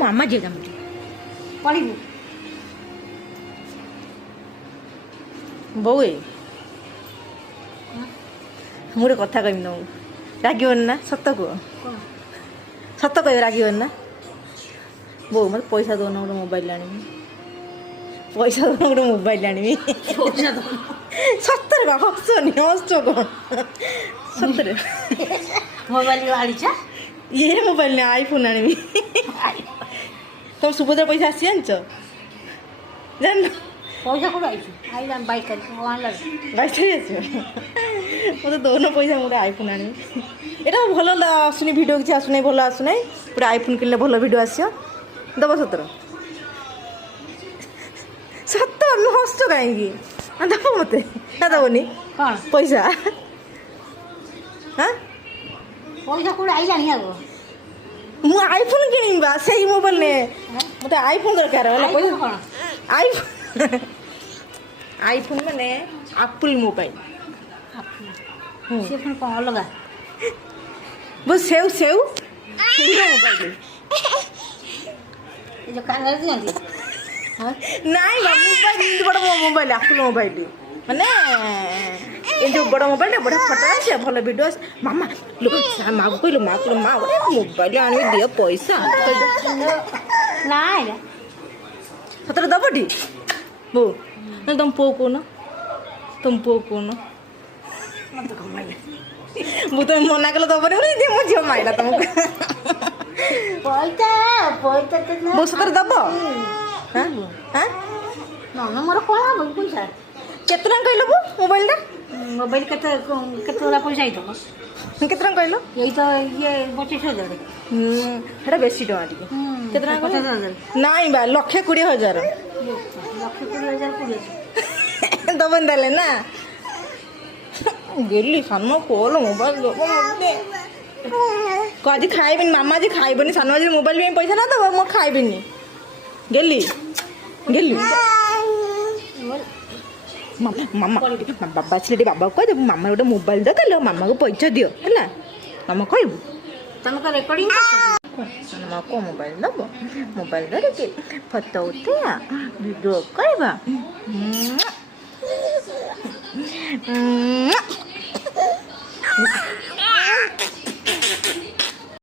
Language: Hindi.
मामा जे जाम पढ़ू बोए मुझे कथा कहमी तुमको रागन ना सत कह सत कह रागन ना बो मत पैसा दौन गोटे मोबाइल आनी पैसा दौन गोटे मोबाइल आनी सतरे बा हसनी हस कौन सतरे मोबाइल आनी ये मोबाइल ने आईफोन आनी तुम सुभद्रा पैसा आसी जान जान पैसा कौन आई बाइक बाइक मत दौन पैसा गोटे आईफोन आनी यहाँ भल आसुनी भिड किसी आसुना भल आसुना पूरा आईफोन किनले भल भिड आस दब सतर सत हस कहीं दब मत दबनी कौन पैसा हाँ पैसा कौन आई जानी आगो मु आईफोन किणवा से मोबाइल ने मत आईफोन दरकार पैसा कौन आईफोन आईफोन माने एप्पल मोबाइल से पुणी कौन अलग वो सेव सेव मोबाइल जो कान दिखती नाई मोबाइल बड़ मोबाइल एप्पल मोबाइल माने ये जो बड़ मोबाइल बड़ा फटा है भल वीडियो मामा माँ को कहलु माँ को माँ गोटे मोबाइल आनी दियो पैसा ना सतरे दबटी बो ना तुम पो कौन तुम पो कौन मु तो मना कल दबनी बोली मो झील माइला तुमको पैसा पैसा तो बो सतरे दब हाँ हाँ ना मोर कौन हम पैसा केते टଙ୍କା कहलो बो मोबाइल टा मोबाइल केते पैसा आई केते टଙ୍କା कहलो यही तो ये 25,000 हेटा बेसी टଙ୍କା टिके केते टଙ୍କା 50,000 नाई बा 1,20,000 1,20,000 दबन दाले ना गेली सानो कोल मोबाइल दब मते को आज खाइबिन मामा जी खाइबनी सानो जी मोबाइल में पैसा ना दब मो खाइबिनी गेली गेली मामा बाबा छिले बाबा कह दे मामा गोटे मोबाइल दे देलो मामा को पैसा दियो हैला मामा कहबू तुमको रिकॉर्डिंग मामा को मोबाइल दब मोबाइल दे के फोटो उठा वीडियो करबा